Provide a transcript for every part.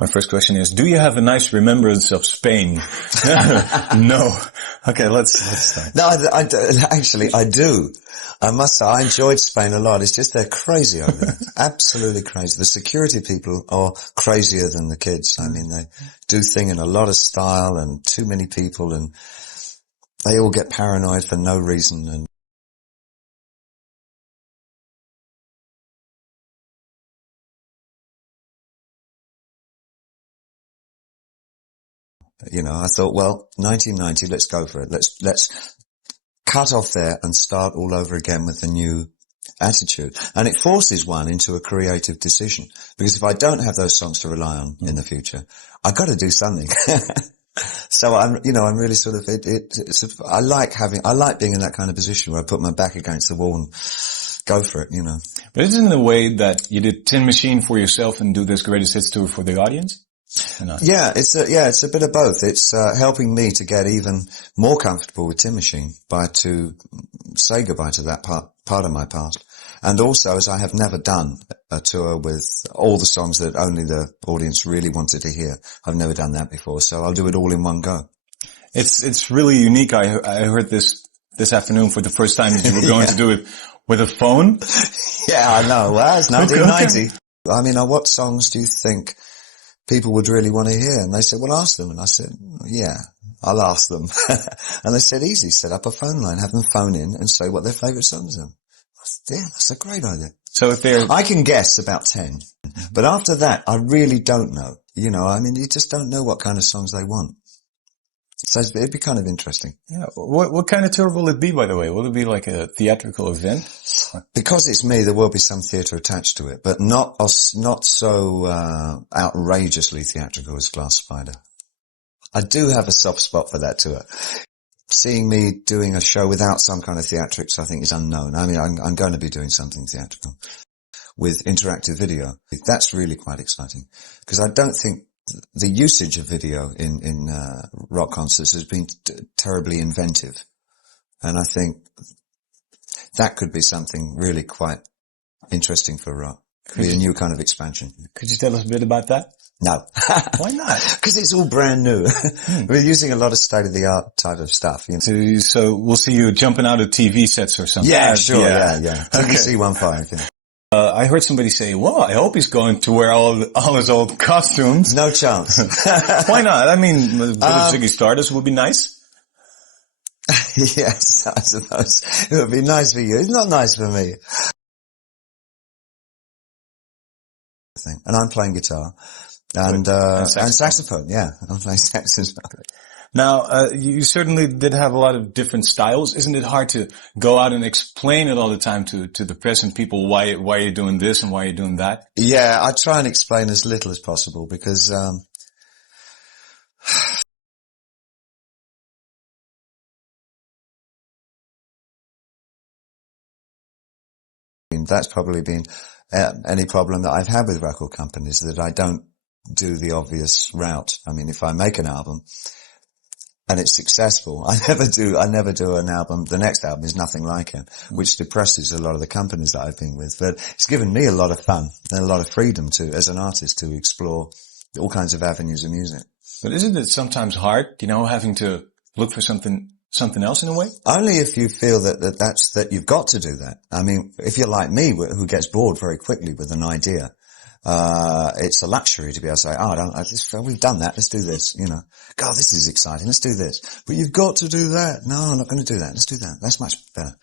My first question is, do you have a nice remembrance of Spain? No. Okay, let's start. No, actually, I do. I must say, I enjoyed Spain a lot. It's just they're crazy over there. Absolutely crazy. The security people are crazier than the kids. I mean, they do things in a lot of style and too many people, and they all get paranoid for no reason. And you know, I thought, well, 1990, let's go for it. Let's cut off there and start all over again with a new attitude. And it forces one into a creative decision. Because if I don't have those songs to rely on in the future, I've got to do something. So I'm really sort of, I like being in that kind of position where I put my back against the wall and go for it, you know. But isn't it a way that you did Tin Machine for yourself and do this Greatest Hits tour for the audience? Yeah, it's a bit of both. It's helping me to get even more comfortable with Tin Machine to say goodbye to that part of my past. And also, as I have never done a tour with all the songs that only the audience really wanted to hear. I've never done that before, so I'll do it all in one go. It's really unique. I heard this afternoon for the first time that you were going to do it with a phone. Yeah, I know. Well, it's 1990. I mean, what songs do you think people would really want to hear? And they said, well, ask them. And I said, yeah, I'll ask them. And they said, easy, set up a phone line, have them phone in and say what their favourite songs are. I said, yeah, that's a great idea. So if I can guess about 10. But after that, I really don't know. You know, I mean, you just don't know what kind of songs they want. So it'd be kind of interesting. Yeah. What kind of tour will it be, by the way? Will it be like a theatrical event? Because it's me, there will be some theatre attached to it, but not so outrageously theatrical as Glass Spider. I do have a soft spot for that tour. Seeing me doing a show without some kind of theatrics, I think, is unknown. I mean, I'm going to be doing something theatrical with interactive video. That's really quite exciting because I don't think the usage of video in rock concerts has been terribly inventive. And I think that could be something really quite interesting for rock. Could be a new kind of expansion. Could you tell us a bit about that? No. Why not? Because it's all brand new. We're using a lot of state-of-the-art type of stuff. You know? So we'll see you jumping out of TV sets or something. Yeah, sure, yeah. TVC 15, yeah. I heard somebody say, well, I hope he's going to wear all his old costumes. No chance. Why not? I mean, a bit of Ziggy Stardust would be nice. Yes, I suppose. It would be nice for you. It's not nice for me. And I'm playing guitar. And saxophone, yeah. I'm playing saxophone. Now, you certainly did have a lot of different styles. Isn't it hard to go out and explain it all the time to the present people why you're doing this and why you're doing that? Yeah, I try and explain as little as possible because, that's probably been any problem that I've had with record companies, that I don't do the obvious route. I mean, if I make an album and it's successful, I never do an album. The next album is nothing like it, which depresses a lot of the companies that I've been with. But it's given me a lot of fun and a lot of freedom as an artist, to explore all kinds of avenues of music. But isn't it sometimes hard, having to look for something else in a way? Only if you feel that you've got to do that. I mean, if you're like me, who gets bored very quickly with an idea, it's a luxury to be able to say, we've done that, let's do this, God, this is exciting, let's do this. But you've got to do that. No, I'm not going to do that, let's do that. That's much better.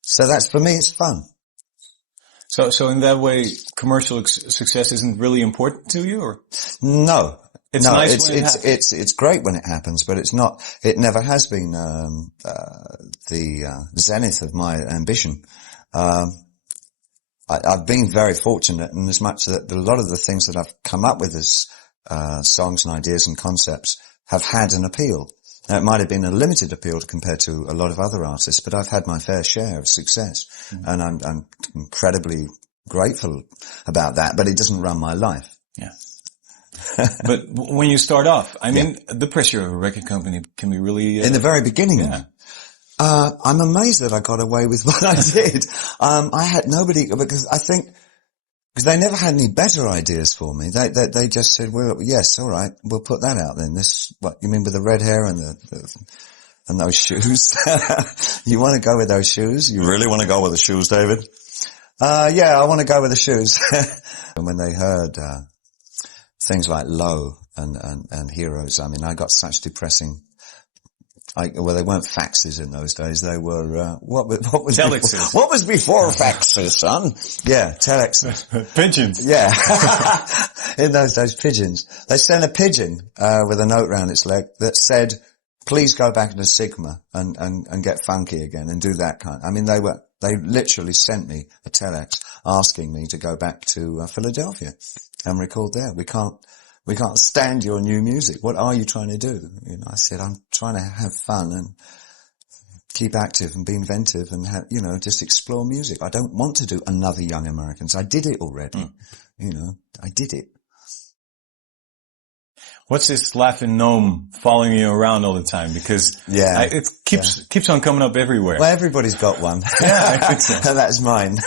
So for me, it's fun. So in that way, commercial success isn't really important to you, or? No. It's nice when it happens. It's great when it happens, but it never has been, the zenith of my ambition. I've been very fortunate in as much that a lot of the things that I've come up with as songs and ideas and concepts have had an appeal. Now, it might have been a limited appeal compared to a lot of other artists, but I've had my fair share of success. Mm-hmm. And I'm incredibly grateful about that, but it doesn't run my life. Yeah. But when you start off, I mean, the pressure of a record company can be really... in the very beginning. Yeah. I'm amazed that I got away with what I did. I had nobody, because I think Because they never had any better ideas for me. They just said, well, yes, all right, we'll put that out then. This, what, you mean with the red hair and and those shoes? You want to go with those shoes? You really want to go with the shoes, David? Yeah, I want to go with the shoes. And when they heard, things like Low and Heroes, I mean, I got such depressing, well, they weren't faxes in those days. They were, what was telexes. What was before faxes, son? Yeah, telexes. Pigeons. Yeah. In those days, pigeons. They sent a pigeon, with a note round its leg that said, please go back into Sigma and get funky again and do that kind. I mean, they literally sent me a telex asking me to go back to Philadelphia and record there. We can't stand your new music. What are you trying to do? You know, I said, I'm trying to have fun and keep active and be inventive and have, you know, just explore music. I don't want to do another Young Americans. I did it already. You know, I did it. What's this laughing gnome following you around all the time? Because it keeps on coming up everywhere. Well, everybody's got one. Yeah, I think so. And that's mine.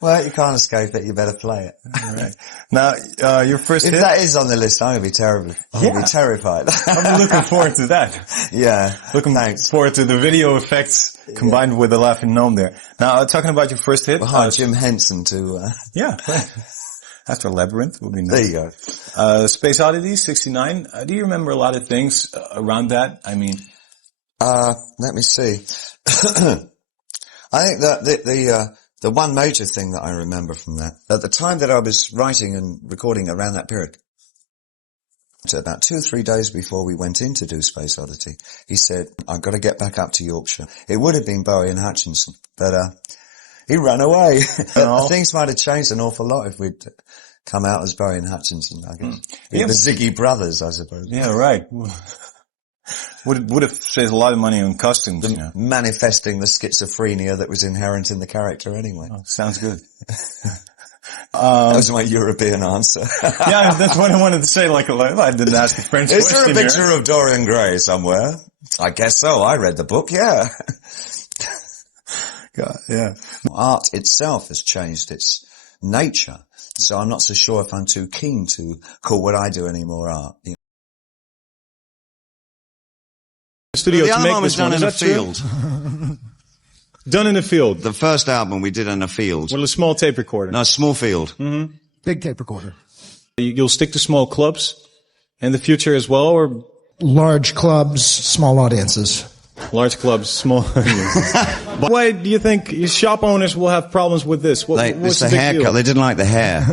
Well, you can't escape it. You better play it. All right. Now, your first hit? If that is on the list, I'm going to be terrible. I'll be terrified. I'm looking forward to that. Yeah. Looking forward to the video effects combined with the laughing gnome there. Now, talking about your first hit. Behind Jim Henson to, Yeah. After Labyrinth would be nice. There you go. Space Oddity, 69. Do you remember a lot of things around that? I mean. Let me see. I think that the one major thing that I remember from that, at the time that I was writing and recording around that period, so about 2 or 3 days before we went in to do Space Oddity, he said, I've got to get back up to Yorkshire. It would have been Bowie and Hutchinson, but, he ran away. Oh. Things might have changed an awful lot if we'd come out as Bowie and Hutchinson, I guess. The Ziggy Brothers, I suppose. Yeah, right. Would have saved a lot of money on costumes. You know. Manifesting the schizophrenia that was inherent in the character anyway. Oh, sounds good. That was my European answer. Yeah, that's what I wanted to say. Like, I didn't ask a French question. Is there a picture of Dorian Gray somewhere? I guess so. I read the book, yeah. God, yeah. Art itself has changed its nature, so I'm not so sure if I'm too keen to call what I do anymore art. You know. Studio the album was done in a field. Done in a field. The first album we did in a field. With a small tape recorder. No, a small field. Mm-hmm. Big tape recorder. You'll stick to small clubs in the future as well, or? Large clubs, small audiences. Large clubs, small audiences. Why do you think shop owners will have problems with this? It's the haircut. They didn't like the hair.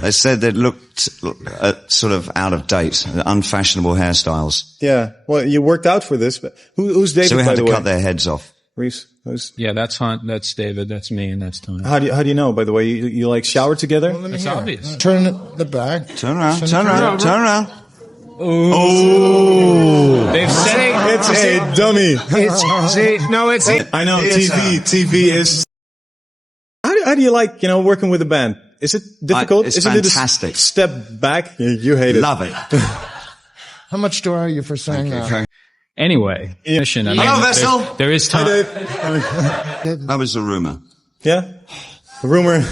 They said they looked sort of out of date, unfashionable hairstyles. Yeah. Well, you worked out for this, but who's David? So we had to cut their heads off. Reese? Yeah, that's Hunt, that's David, that's me, and that's Tony. How do you know, by the way? You like shower together? Well, it's obvious. Turn the back. Turn around. Oh. They've said it's a dummy. I know, TV is. How do you like, working with a band? Is it difficult? It's Isn't fantastic. It a step back? You hate it. Love it. How much do I owe you for saying that? Anyway. Hello, Vessel. There is time. That was a rumor. Yeah? A rumor?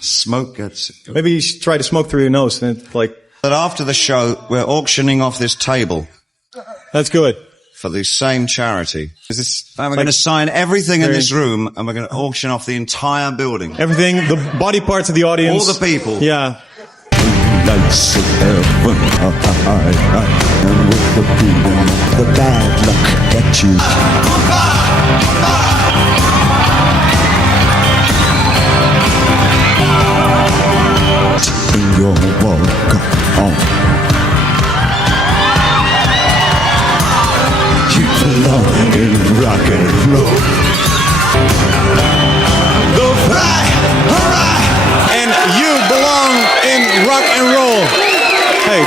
Smoke gets... Maybe you should try to smoke through your nose and it's like... That after the show, we're auctioning off this table. That's good. For the same charity. Is this and we're going to sign everything in this room and we're going to auction off the entire building. Everything, the body parts of the audience. All the people. Yeah. Lights of heaven and with the feeling, the bad luck that you in your walk on. You belong in rock and roll. Go fly, hurrah! And you belong in rock and roll. Hey,